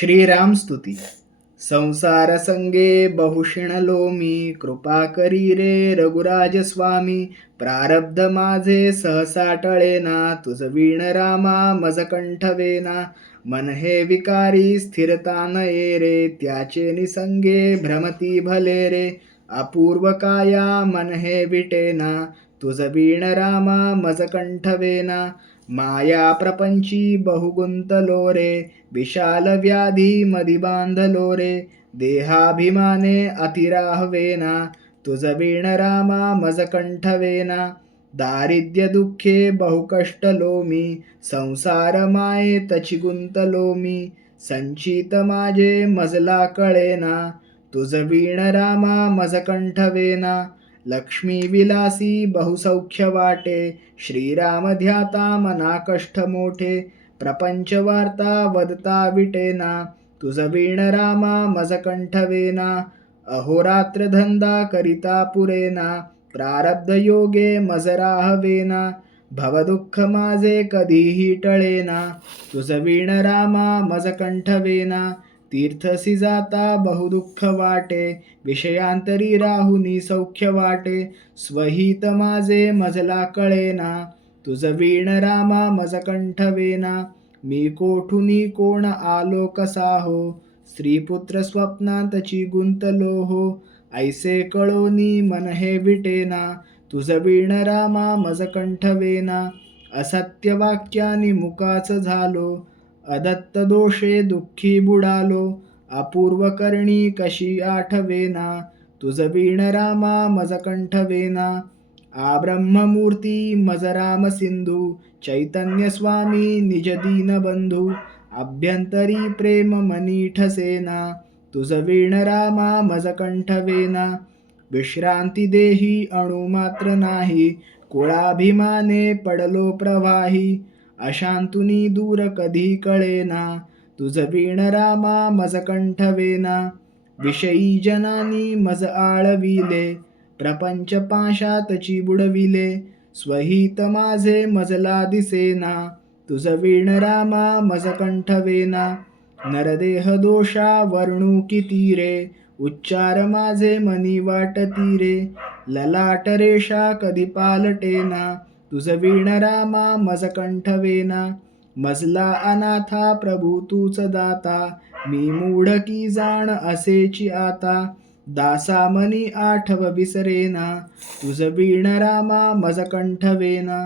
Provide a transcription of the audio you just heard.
श्रीराम स्तुती। संसार संगे बहुषिणलो मी कृपा करी रे रघुराज स्वामी। प्रारब्ध माझे सहसा टळेना तुझ वीण रामा मज कंठवेना। मन हे विकारी स्थिरता नये रे त्याचे निसंगे भ्रमती भले रे। अपूर्व काया मन हे विटेना तुझ वीण रामा मज कंठवेना। माया प्रपंची बहुगुंतलो रे विशाल व्याधी मदी बांधलो रे देहाभिमाने अतिराहवेना तुझ वीण रामा मज कंठवेना दारिद्र्य दुःखे बहुकष्टलो मी संसार माये तची गुंतलो मी संचित माझे मजला कळेना तुझ वीण रामा मज कंठवेना लक्ष्मी विलासी बहुसौख्य वाटे श्रीराम ध्याता मना कष्ट मोठे प्रपंच वार्ता वदता विटेना तुझ वीण रामा मज कंठवेना अहोरात्र धंदा करिता पुरेना प्रारब्ध योगे मज राहवेना भवदुःख माझे कधीही टळेना तुझ वीण रामा मज कंठवेना तीर्थसी जाता बहुदुःख वाटे विषयांतरी राहुनी सौख्य वाटे स्वहित माझे मजला कळेना तुझ वीण रामा मज कंठवेना मी कोठुनी कोण आलो कसा हो स्त्रीपुत्र स्वप्नांतची गुंतलो हो ऐसे कळोनी मन हे विटेना तुझ वीण रामा मज कंठवेना असत्य वाक्यानी मुकाच झालो अदत्त दोषे दुःखी बुडालो अपूर्व करणी कशी आठवेना तुझ वीण रामा मज कंठवेना आ ब्रह्ममूर्ती मज राम सिंधू चैतन्य स्वामी निज दीन बंधू अभ्यंतरी प्रेम मनी ठसेना तुझ वीण रामा मज कंठवेना विश्रांती देही अणु मात्र नाही कुळाभिमाने पडलो प्रवाही अशांतुनी दूर कधी कळेना. तुझ वीण रामा मज कंठवेना. विषयी जनानी मज आळविले. प्रपंच पाशातची बुडविले. स्वहित माझे मजला दिसेना तुझ वीण रामा मज कंठवेना. नरदेह दोषा वर्णू किती रे. उच्चार माझे मनी वाटती रे. ललाट रेषा कधी पालटेना. तुझ वीणरामा मज कंठवेना मजला अनाथा प्रभू तूच दाता मी मूढ की जाण असेची आता दासा मनी आठव विसरेना तुझ वीणरामा मज कंठवेना